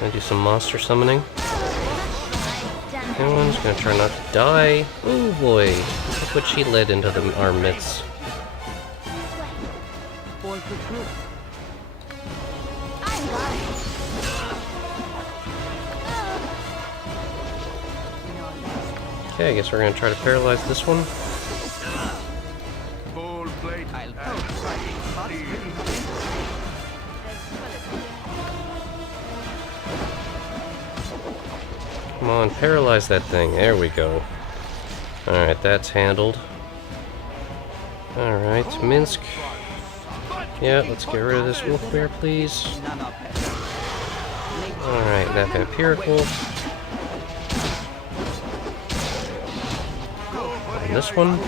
Gonna do some monster summoning. Everyone's gonna try not to die. Oh boy, look what she led into our midst. Okay, I guess we're gonna try to paralyze this one. Come on, paralyze that thing. There we go. Alright, that's handled. Alright, Minsk. Yeah, let's get rid of this wolf bear, please. Alright, that vampiric wolf. And this one.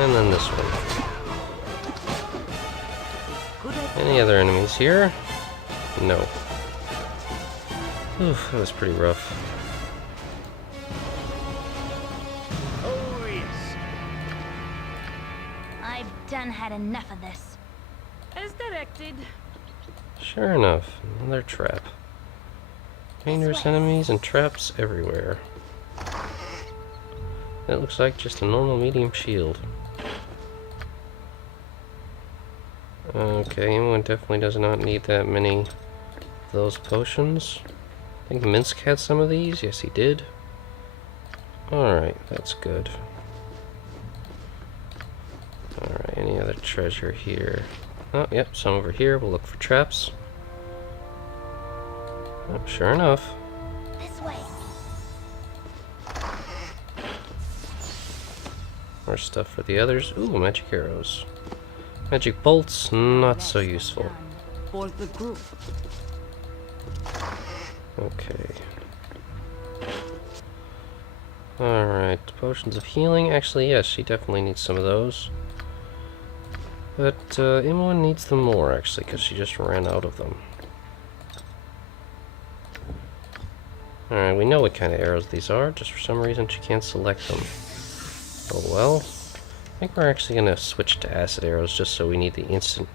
And then this one. Any other enemies here? No. Oof, that was pretty rough. Oh yes. I've done had enough of this. As directed. Sure enough, another trap. Dangerous enemies and traps everywhere. That looks like just a normal medium shield. Okay, anyone definitely does not need that many of those potions. I think Minsk had some of these. Yes, he did. Alright, that's good. Alright, any other treasure here? Oh, yep, some over here. We'll look for traps. Oh, sure enough. This way. More stuff for the others. Ooh, magic arrows. Magic bolts, not so useful. For the group. Okay. Alright, potions of healing. Actually, yes, she definitely needs some of those. But Imoen needs them more, actually, because she just ran out of them. Alright, we know what kind of arrows these are, just for some reason she can't select them. Oh well. I think we're actually going to switch to acid arrows just so we need the instant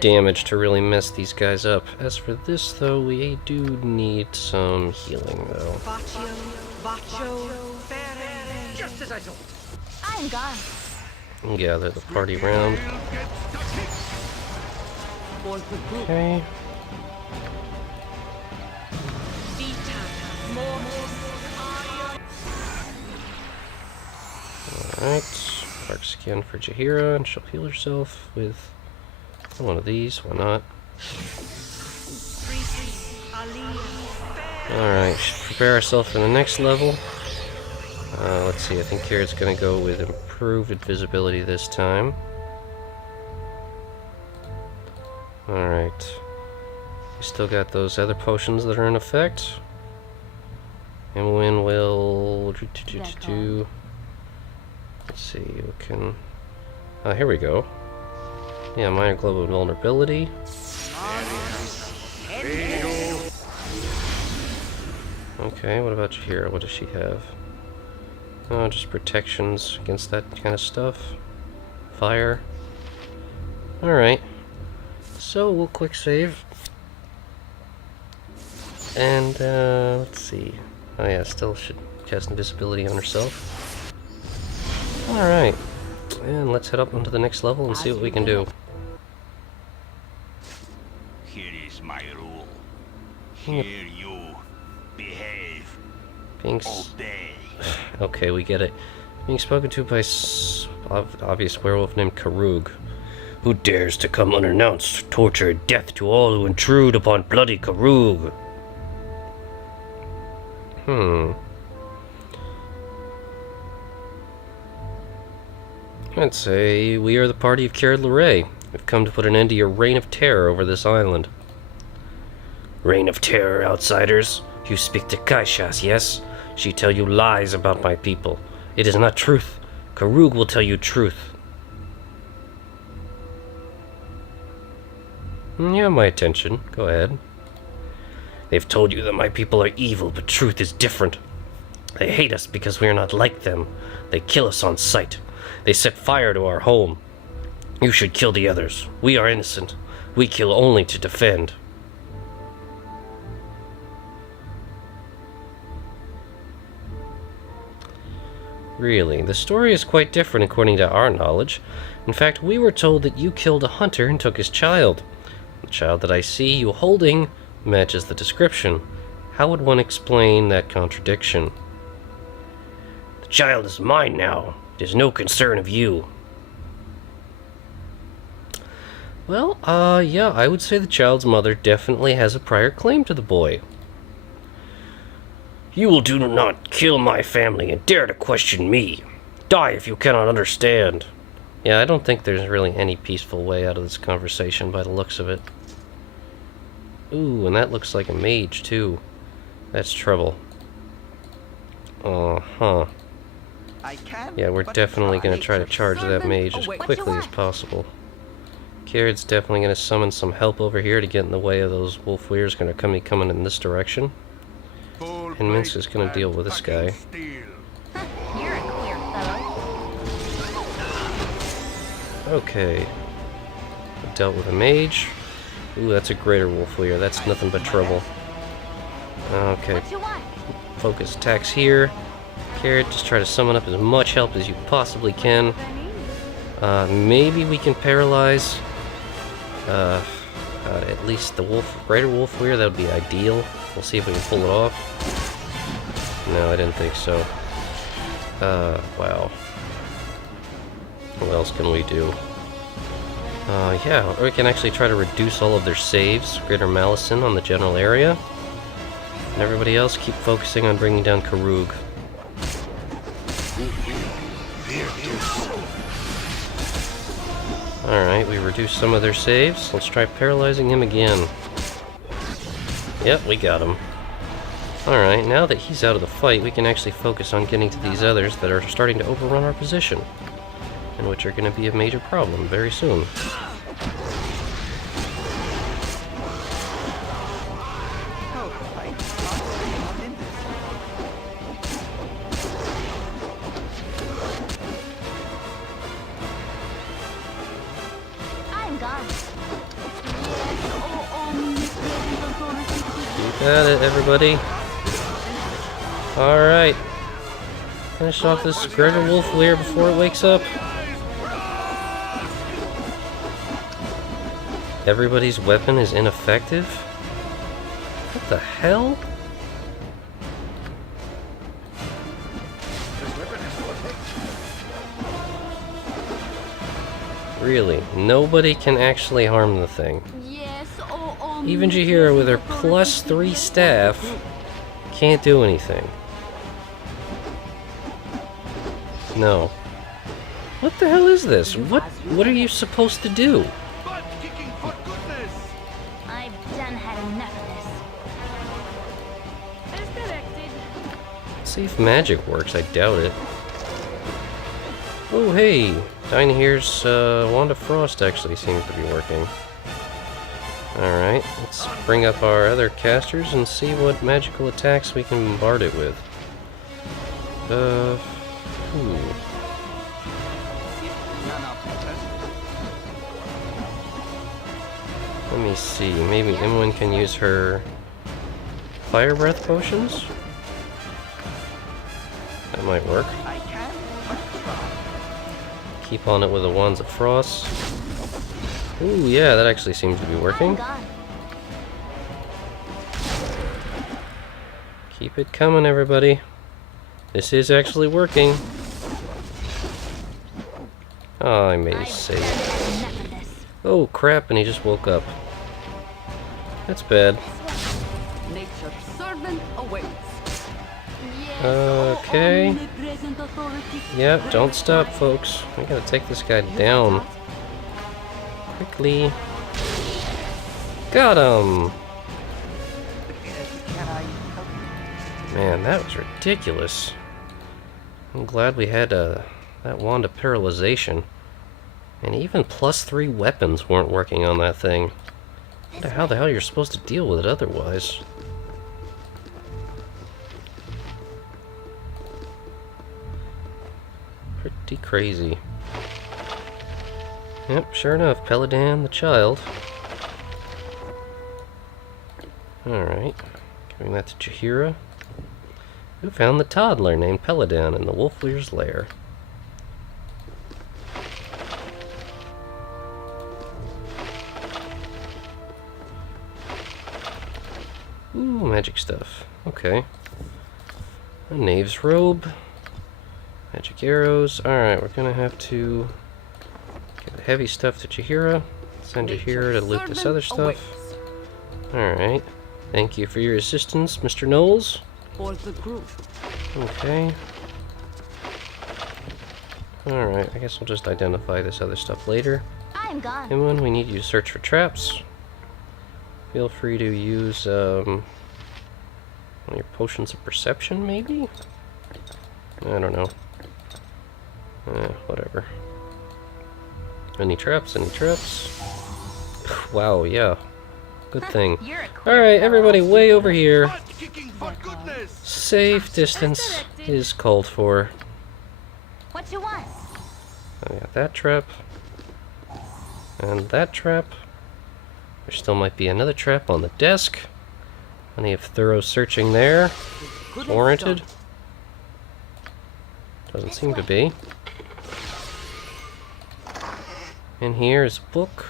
damage to really mess these guys up. As for this, though, we do need some healing, though. Just as I thought. I'm gone. Gather the party round. Okay. Alright. Dark skin for Jaheira, and she'll heal herself with one of these. Why not? Alright, prepare ourselves for the next level. Let's see, I think Kered's gonna go with improved invisibility this time. Alright. We still got those other potions that are in effect. And when will... Let's see, we can... here we go. Yeah, minor global vulnerability. Okay, what about Jaheira? What does she have? Oh, just protections against that kind of stuff. Fire. Alright. So, we'll quick save. And, let's see. Oh yeah, still should cast invisibility on herself. Alright. And let's head up onto the next level and see what we can do. Here is my rule. Here you behave. Obey. Okay, we get it. Being spoken to by obvious werewolf named Karug. Who dares to come unannounced, torture, death to all who intrude upon bloody Karug? I'd say we are the party of Kered Larae. We've come to put an end to your reign of terror over this island. Reign of terror, outsiders? You speak to Kaishas, yes? She tell you lies about my people. It is not truth. Karug will tell you truth. You have my attention. Go ahead. They've told you that my people are evil, but truth is different. They hate us because we are not like them. They kill us on sight. They set fire to our home. You should kill the others. We are innocent. We kill only to defend. Really, the story is quite different according to our knowledge. In fact, we were told that you killed a hunter and took his child. The child that I see you holding matches the description. How would one explain that contradiction? The child is mine now. It is no concern of you. Well, yeah, I would say the child's mother definitely has a prior claim to the boy. You will do not kill my family and dare to question me. Die if you cannot understand. Yeah, I don't think there's really any peaceful way out of this conversation by the looks of it. Ooh, and that looks like a mage, too. That's trouble. Uh-huh. Yeah, we're definitely going to try to charge that mage as quickly as possible. Kered's definitely going to summon some help over here to get in the way of those wolf weirs going to be coming in this direction. And Minsk is going to deal with this guy. You're a queer fellow. Okay. Dealt with a mage. Ooh, that's a greater wolf weir. That's nothing but trouble. Okay. What you want? Focus attacks here. Kered, just try to summon up as much help as you possibly can. Maybe we can paralyze at least the greater wolf weir. That would be ideal. We'll see if we can pull it off. No, I didn't think so. Wow. What else can we do? Yeah, or we can actually try to reduce all of their saves. Greater Malison on the general area. And everybody else keep focusing on bringing down Karug. Alright, we reduced some of their saves. Let's try paralyzing him again. Yep, we got him. Alright, now that he's out of the fight, we can actually focus on getting to these others that are starting to overrun our position, and which are going to be a major problem very soon. I'm gone. Got it, everybody. Alright. Finish off this greater wolf weir before it wakes up. Everybody's weapon is ineffective? What the hell? Really, nobody can actually harm the thing. Yes, Even Jahira with her +3 staff can't do anything. No. What the hell is this? What are you supposed to do? I've done had enough of this. as directed. Let's see if magic works. I doubt it. Oh, hey! Dynahere's Wand of Frost actually seems to be working. Alright, let's bring up our other casters and see what magical attacks we can bombard it with. Let me see, maybe Imwin can use her Fire Breath potions? That might work. Keep on it with the Wands of Frost. Ooh, yeah, that actually seems to be I'm working. gone. Keep it coming, everybody. This is actually working. Oh, I made a I've save. done had enough of this. Oh, crap, and he just woke up. That's bad. Nature's servant awaits. Yes. Okay. Omnipresent authority. Yep, don't stop, folks. We gotta take this guy down. Quickly. Got him! Man, that was ridiculous. I'm glad we had that wand of paralyzation. And even +3 weapons weren't working on that thing. I wonder how the hell you're supposed to deal with it otherwise. Pretty crazy. Yep, sure enough, Peladan the child. Alright, giving that to Jaheira, who found the toddler named Peladan in the Wolfweir's lair. Ooh, magic stuff. Okay. A knave's robe. Magic arrows. Alright, we're gonna have to give the heavy stuff to Jaheira. Send Jaheira to loot this other stuff. Alright. Thank you for your assistance, Mr. Knowles. For the group. Okay. Alright, I guess we'll just identify this other stuff later. I'm gone. And when we need you to search for traps, feel free to use one of your potions of perception, maybe? I don't know. Whatever. Any traps? Any traps? Wow, yeah. Good thing. You're a queer Alright, fellow. everybody way over here. Butt kicking for goodness! Safe distance is called for. What you want? I got that trap. And that trap. There still might be another trap on the desk. Plenty of thorough searching there. Good Warranted. stuff. Doesn't seem to be. And here is a book.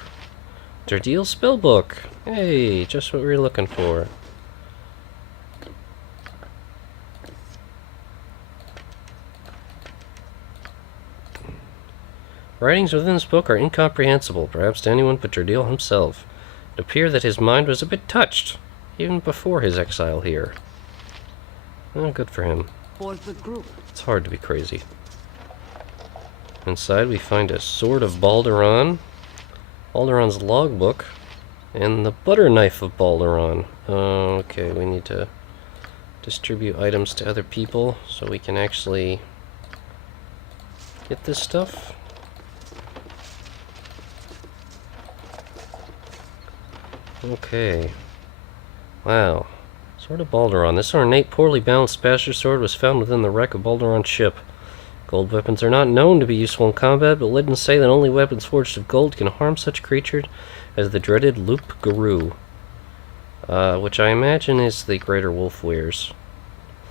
Dradeel spellbook. Hey, just what we were looking for. Writings within this book are incomprehensible, perhaps to anyone but Dradeel himself. It appeared that his mind was a bit touched, even before his exile here. Oh, good for him. For the group. It's hard to be crazy. Inside we find a Sword of Balduran, Balduran's logbook, and the butter knife of Balduran. Okay, we need to distribute items to other people so we can actually get this stuff. Okay. Wow. Sword of Balduran. This ornate, poorly balanced bastard sword was found within the wreck of Balduran's ship. Gold weapons are not known to be useful in combat, but legends say that only weapons forged of gold can harm such creatures as the dreaded Loop Guru, which I imagine is the greater wolfweir's.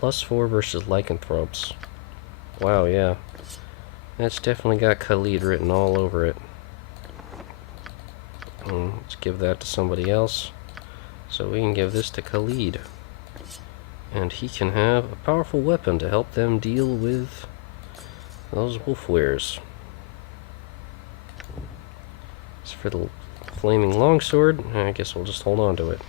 +4 versus lycanthropes. Wow, yeah. That's definitely got Khalid written all over it. Let's give that to somebody else. So we can give this to Khalid. And he can have a powerful weapon to help them deal with those wolfweirs. As for the flaming longsword, I guess we'll just hold on to it.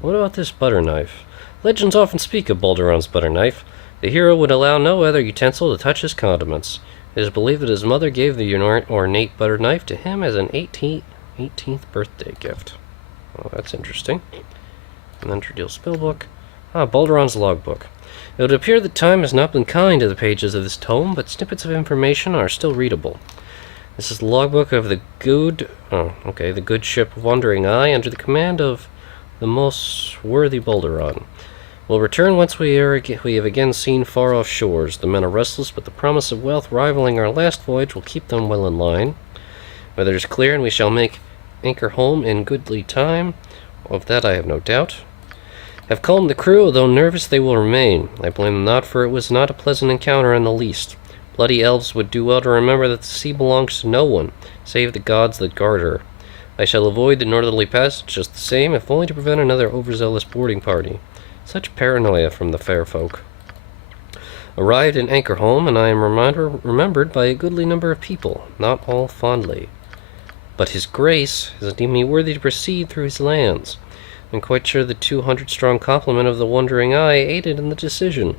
What about this butter knife? Legends often speak of Balduran's butter knife. The hero would allow no other utensil to touch his condiments. It is believed that his mother gave the ornate butter knife to him as an 18th birthday gift. Oh, that's interesting. And then Dradeel spellbook. Balduran's logbook. It would appear that time has not been kind to the pages of this tome, but snippets of information are still readable. This is the logbook of the good ship Wandering Eye under the command of the most worthy Balduran. We'll return once we have again seen far-off shores. The men are restless, but the promise of wealth rivaling our last voyage will keep them well in line. Weather is clear, and we shall make anchor home in goodly time. Of that I have no doubt. Have calmed the crew, although nervous they will remain. I blame them not, for it was not a pleasant encounter in the least. Bloody elves would do well to remember that the sea belongs to no one, save the gods that guard her. I shall avoid the northerly passage just the same, if only to prevent another overzealous boarding party. Such paranoia from the fair folk. Arrived in anchor home, and I am remembered by a goodly number of people, not all fondly. But his grace has deemed me worthy to proceed through his lands. I'm quite sure the 200-strong complement of the Wandering Eye aided in the decision.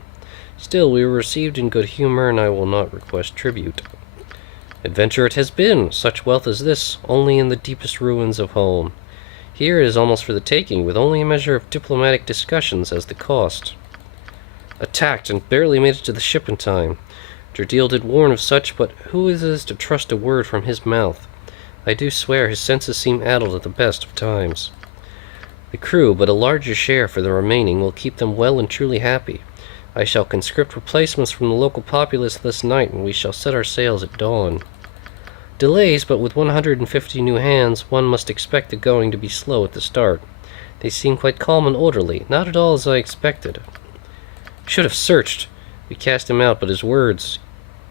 Still, we were received in good humor, and I will not request tribute. Adventure it has been, such wealth as this, only in the deepest ruins of home. Here it is almost for the taking, with only a measure of diplomatic discussions as the cost. Attacked, and barely made it to the ship in time. Dradeel did warn of such, but who is this to trust a word from his mouth? I do swear his senses seem addled at the best of times. The crew, but a larger share for the remaining, will keep them well and truly happy. I shall conscript replacements from the local populace this night, and we shall set our sails at dawn. Delays, but with 150 new hands, one must expect the going to be slow at the start. They seem quite calm and orderly, not at all as I expected. Should have searched. We cast him out, but his words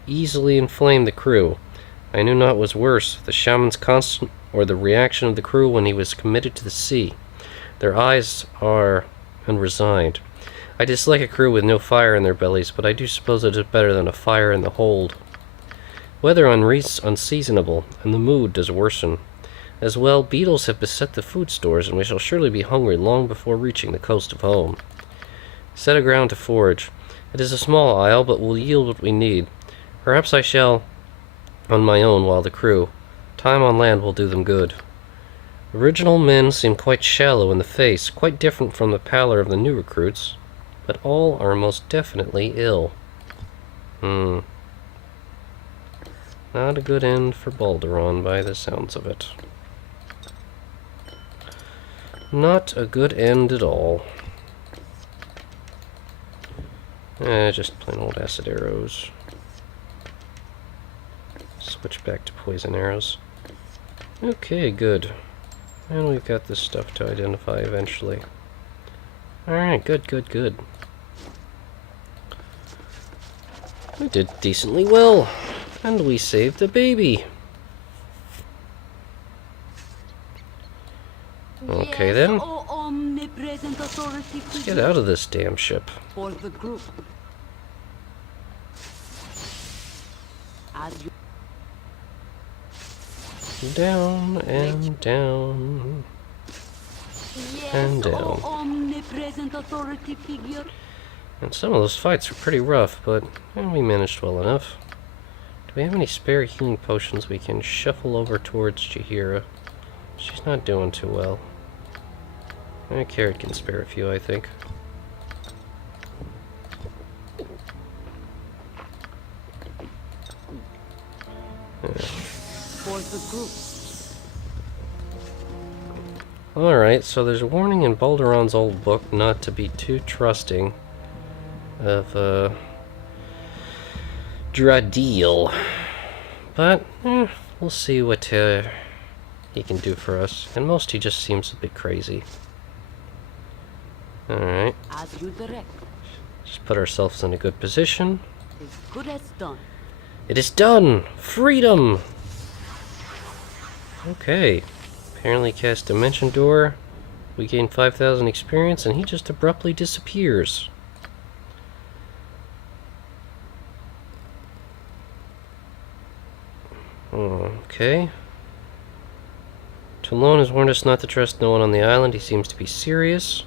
easily inflamed the crew. I knew not what was worse, the shaman's constant or the reaction of the crew when he was committed to the sea. Their eyes are unresigned. I dislike a crew with no fire in their bellies, but I do suppose it is better than a fire in the hold. Weather unseasonable, and the mood does worsen. As well, beetles have beset the food stores, and we shall surely be hungry long before reaching the coast of home. Set aground to forage. It is a small isle, but will yield what we need. Perhaps I shall on my own while the crew. Time on land will do them good. Original men seem quite shallow in the face, quite different from the pallor of the new recruits, but all are most definitely ill. Not a good end for Baldur by the sounds of it. Not a good end at all. Just plain old acid arrows. Switch back to poison arrows. Okay, good. And we've got this stuff to identify eventually. Alright, good, good, good. We did decently well. And we saved a baby. Okay then. Let's get out of this damn ship. For the group. As you Down and down. And down. omnipresent authority figure. And some of those fights were pretty rough, but we managed well enough. Do we have any spare healing potions we can shuffle over towards Jaheira? She's not doing too well. Kered can spare a few, I think. For the group. Alright, so there's a warning in Balduran's old book not to be too trusting of Dradeel. But we'll see what he can do for us. And most he just seems a bit crazy. Alright. As you direct. Just put ourselves in a good position. As good as done. It is done! Freedom! Okay. Apparently cast Dimension Door. We gain 5,000 experience and he just abruptly disappears. Okay. Talon has warned us not to trust no one on the island. He seems to be serious.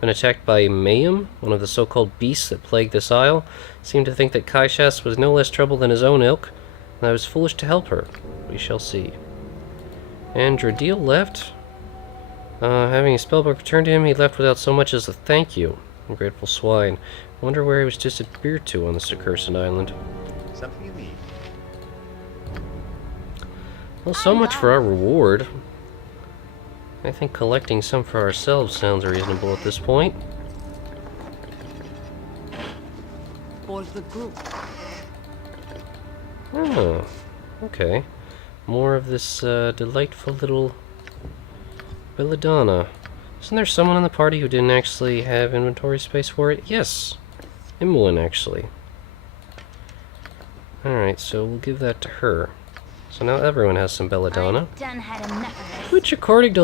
Been attacked by Mayhem, one of the so-called beasts that plague this isle. Seemed to think that Kaishas was no less trouble than his own ilk, and I was foolish to help her. We shall see. And Dradeel left. Having a spellbook returned to him, he left without so much as a thank you. Ungrateful swine. Wonder where he was disappeared to on this accursed island. Something you need. Well, so much for our reward. I think collecting some for ourselves sounds reasonable at this point. For the group. Oh, okay. More of this delightful little belladonna. Isn't there someone in the party who didn't actually have inventory space for it? Yes. Imwin, actually. Alright, so we'll give that to her. So now everyone has some belladonna. I've done had enough of this. Which, according to